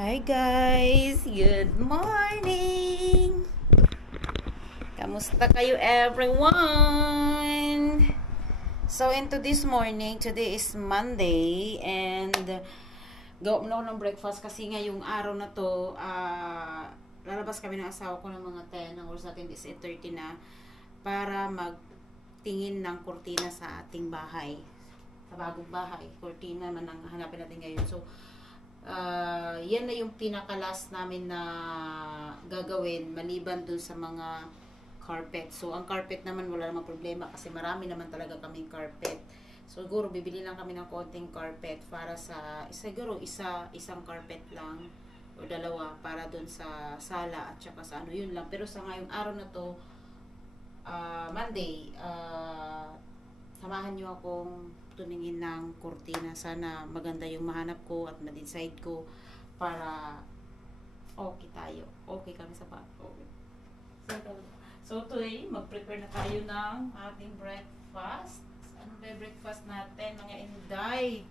Hi guys! Good morning! Kamusta kayo everyone? So into this morning, today is Monday and gawa mo ng breakfast kasi ngayong araw na to lalabas kami ng asawa ko ng mga 10, ang oras natin is 8:30 na para magtingin ng kurtina sa ating bahay, sa bagong bahay. Kurtina man ang hanapin natin ngayon. So yan na yung pinaka-last namin na gagawin maliban dun sa mga carpet. So ang carpet naman wala namang problema kasi marami naman talaga kaming carpet. So siguro bibili lang kami ng konting carpet para sa siguro isang carpet lang o dalawa para dun sa sala at saka sa ano, yun lang. Pero sa ngayong araw na to, Monday, samahan nyo akong tumingin ng kurtina. Sana maganda yung mahanap ko at ma-decide ko para okay tayo. Okay kami sa okay. So today, mag-prepare na tayo ng ating breakfast. Ano ba yung breakfast natin, mga inday?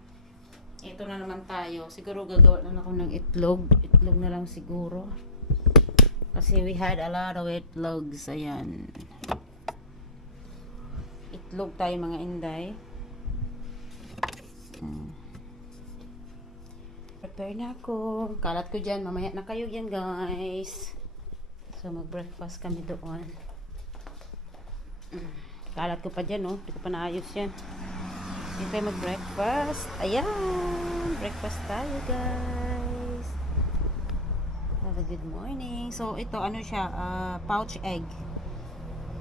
Ito na naman tayo. Siguro gagawa na ako ng itlog. Itlog na lang siguro. Kasi we had a lot of itlogs. Ayan. Itlog tayo mga inday. Prepare na ako. Kalat ko dyan. Mamaya na kayo yan guys. So mag-breakfast kami doon. Kalat ko pa dyan, no? Hindi ko pa naayos yan. Hindi tayo mag-breakfast. Ayan! Breakfast tayo, guys. Have a good morning. So, ito, ano siya? Pouch egg.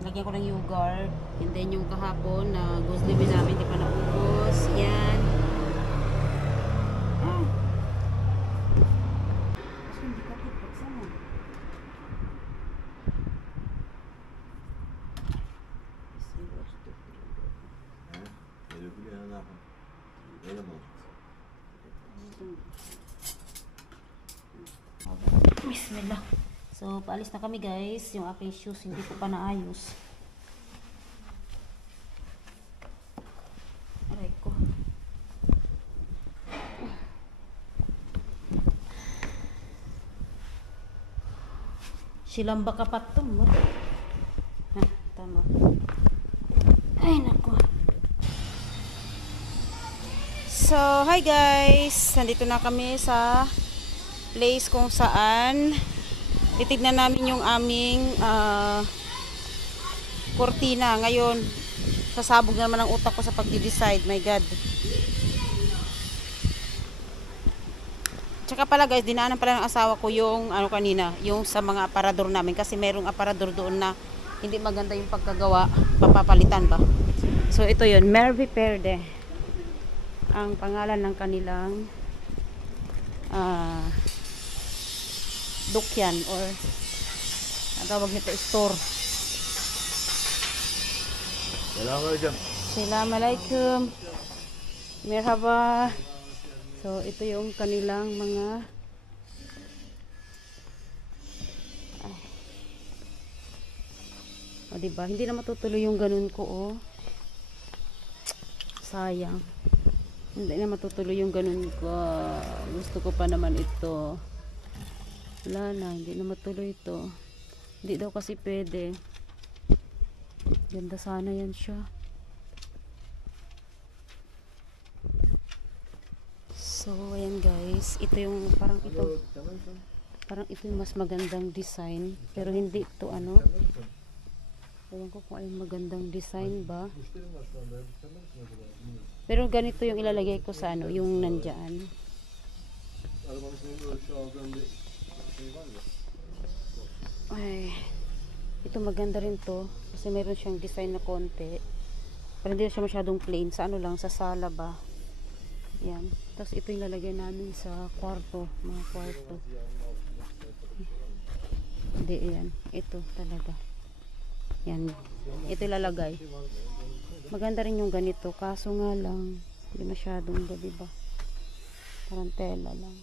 Lagyan ko ng yogurt. And then, yung kahapon na guzli namin, hindi pa naubos. Yan. Bismillah. So, paalis na kami guys. Yung aking shoes, hindi ko pa naayos. Aray ko. Silamba ka pa ito mo. Ha, tama. Ay, naku. So, hi guys. Nandito na kami sa place kung saan titignan namin yung aming kurtina. Ngayon, sasabog na naman ang utak ko sa pagdi-decide. My God. Tsaka pala guys, dinaanan pala ng asawa ko yung ano kanina, yung sa mga aparador namin. Kasi merong aparador doon na hindi maganda yung pagkagawa. Papapalitan ba? So ito yun, Mervi Perde. Ang pangalan ng kanilang dukyan or ang tawag nito, store. Assalamualaikum. Merhaba. So ito yung kanilang mga o diba, hindi na matutuloy yung ganun ko, oh. Sayang. Hindi na matutuloy yung ganun ko. Gusto ko pa naman ito. Wala na, hindi na matuloy ito. Hindi daw kasi pwede. Ganda sana yan siya. So, ayan guys. Ito yung parang ito. Parang ito yung mas magandang design. Pero hindi ito ano. Ewan ko kung ay magandang design ba. Pero ganito yung ilalagay ko sa ano, yung nandyan. Ay, ito maganda rin to. Kasi meron siyang design na konti. Pero hindi siya masyadong plain. Sa ano lang, sa sala ba. Yan. Tapos ito yung lalagay namin sa kwarto. Mga kwarto. Hindi, yan. Ito talaga. Yan. Ito ilalagay. Maganda rin yung ganito. Kaso nga lang, hindi masyadong gabi ba. Parang tela lang.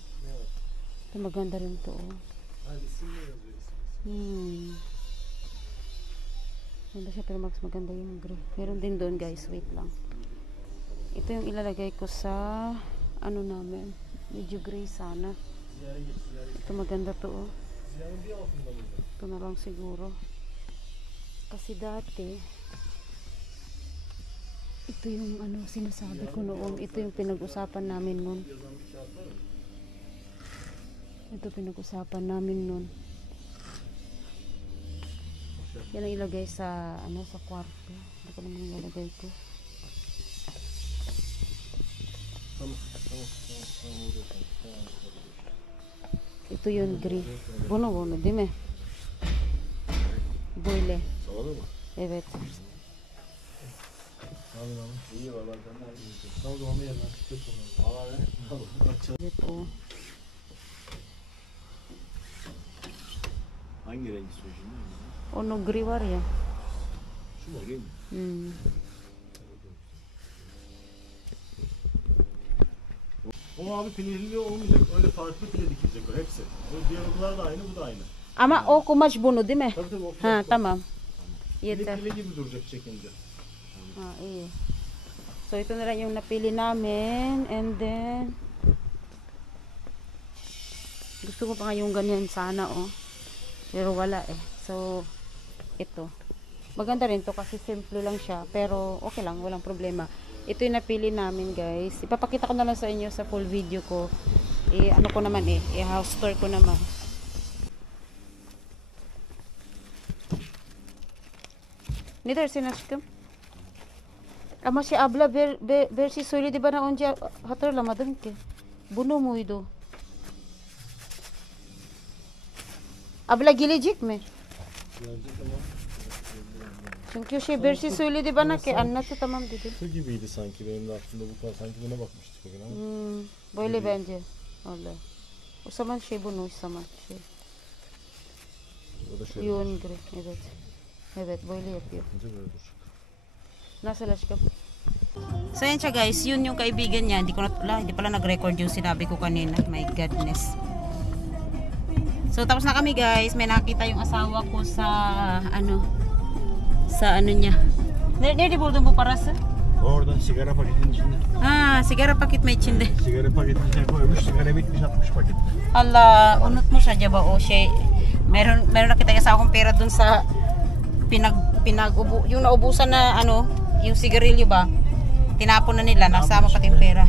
Ito maganda rin to. Oh. Maganda siya pero mas maganda yung gray. Meron din doon guys. Wait lang. Ito yung ilalagay ko sa ano namin. Medyo gray sana. Ito maganda to oh. Ito na lang siguro. Kasi dati, ito yung ano sinasabi ko noon. Ito yung pinag-usapan namin noon. Ito pinag-usapan namin noon. Yan ang ilagay sa ano sa kwarto. Hindi ko naman ilalagay ko. Ito yun gri. Bono, dime. Böyle. Evet. Ito. Hangi renk istiyorsun? Ono gri var ya. Şu mu? Değil mi? Hmm. O abi pileli olmayacak. Öyle farklı pile dikilecek o hepsi. O diğer odalar da aynı, bu da aynı. Ama o kumaş bunu değil mi? Tabii tabii o pile. Ha tamam. Pile Yeter. pile gibi duracak çekince. Ah, iya. So ito na lang yung napili namin and then gusto ko pa nga yung ganyan sana oh. Pero wala eh. So ito. Maganda rin to kasi simple lang siya pero okay lang, walang problema. Ito yung napili namin guys. Ipapakita ko na lang sa inyo sa full video ko. Ano ko naman house tour ko naman. Ne dersin aşkım? Ama şey abla bir şey söyledi bana önce hatırlamadım ki. Bunu muydu? Abla gelecek mi? Gelecek ama. Çünkü şey bir şey söyledi bana ki anlattı tamam dedim. Şu gibiydi sanki benim de aklımda bu kadar. Sanki buna bakmıştık bugün ama. Böyle bence. Vallahi. O zaman şey bunu o zaman şey. O da şöyle. Yoğun gri. Evet. Evet böyle yapıyor. Bence böyle duracak. Nasıl aşkım? So yan siya guys, yun yung kaibigan niya. Hindi pala nag-record yung sinabi ko kanina. My goodness. So tapos na kami guys. May nakita yung asawa ko sa ano niya. Nerede buldun bu parası? Oradan sigara paketinin içinde. Ha, sigara paket may içinde. Sigara paketinin içine koymuş. Sigara bitmiş 60 paket. Hala, unutmuş acaba o şey. Meron nakita yung asawa kong pera dun sa yung naubusan na yung sigarilyo ba? Tinapon na nila, nasama pati yung pera.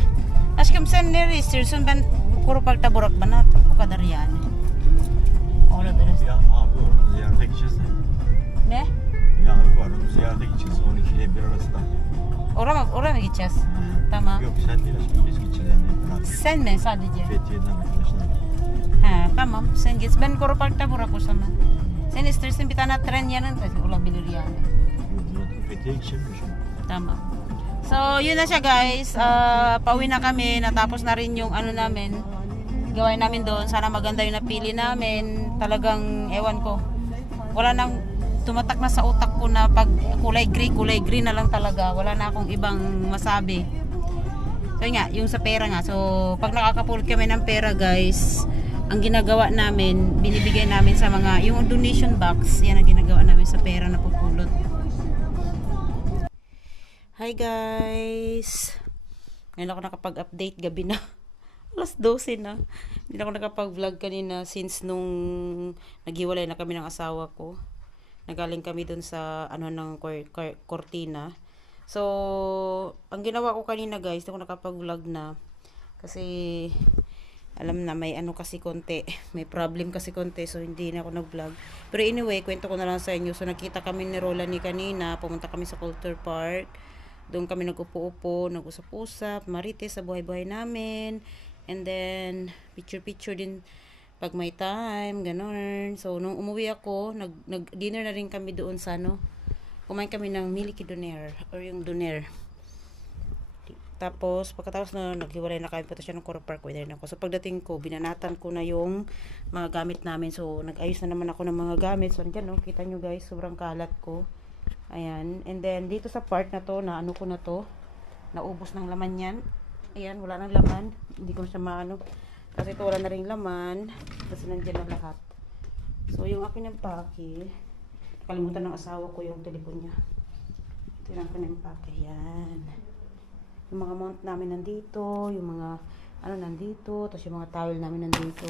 Aşkım sen nereye istiyorsun? Ben Kuropal'ta Burak bana o kadar yani. Orada Ya abi onu ziyarete gideceğiz de. ne? Ya abi var onu ziyarete gideceğiz 12 ile 1 arası da. Oraya mı gideceğiz? Tamam. Yok sen değil aşkım biz gideceğiz yani. Sen mi sadece? Fethiye'den arkadaşlar. Ha, tamam. Sen git. Ben Kuropal'ta Burak o zaman. Sen istersen bir tane tren yanında olabilir yani. Fethiye'ye gideceğim şimdi. Tama. So, yun na siya guys. Pauwi na kami. Natapos na rin yung namin. Gawain namin doon. Sana maganda yung napili namin. Talagang, ewan ko. Wala nang tumatak na sa utak ko na pag kulay gray na lang talaga. Wala na akong ibang masabi. So, yun nga. Yung sa pera nga. So, pag nakakapulot kami ng pera guys, ang ginagawa namin, binibigay namin sa mga, yung donation box, yan ang ginagawa namin sa pera na pupulot. Hi guys! Ngayon ako nakapag-update gabi na. Alas 12 na. Hindi na ako nakapag-vlog kanina since nung naghiwalay na kami ng asawa ko. Nagaling kami dun sa ng Cortina. So, ang ginawa ko kanina guys, hindi ako nakapag-vlog na. Kasi, alam na may kasi konti. May problem kasi konti. So, hindi na ako nag-vlog. Pero anyway, kwento ko na lang sa inyo. So, nakita kami ni Rolani kanina. Pumunta kami sa Culture Park. Doon kami nag-upo-upo, nag-usap-usap, marites sa buhay-buhay namin. And then, picture-picture din pag may time, ganun. So, nung umuwi ako, nag-dinner na rin kami doon sa kumain kami ng Milky Doner, or yung doner. Tapos, pagkatapos na naghiwalay na kami, punta siya ng Coral Park, wala rin ako. So, pagdating ko, binanatan ko na yung mga gamit namin. So, nag-ayos na naman ako ng mga gamit. So, nandiyan, kita nyo guys, sobrang kalat ko. Ayan. And then, dito sa part na to, na ko na to, naubos ng laman yan. Ayan, wala nang laman. Hindi ko siya maano. Kasi ito wala na rin laman. Kasi nandiyan na lahat. So, yung akin ng pake, kalimutan ng asawa ko yung telepon niya. Ito yung akin ng pake. Ayan. Yung mga mount namin nandito, yung mga ano nandito, tapos yung mga towel namin nandito.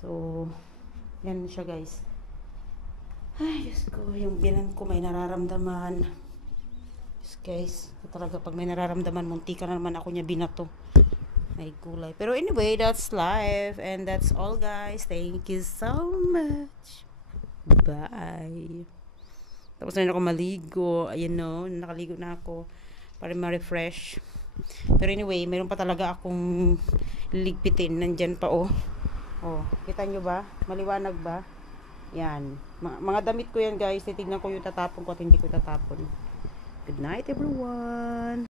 So, yan siya guys. Ay, Diyos ko, yung binan ko may nararamdaman. Yes, guys, talaga pag may nararamdaman, munti ka na naman ako niya binato. May gulay. Pero anyway, that's life. And that's all guys. Thank you so much. Bye. Tapos na ako maligo. Ayan no, nakaligo na ako. Para ma-refresh. Pero anyway, mayroon pa talaga akong ligpitin. Nandyan pa oh. Oh, kita nyo ba? Maliwanag ba? Yan. Mga damit ko yan guys. Titignan ko yung tatapon ko at hindi ko tatapon. Good night everyone.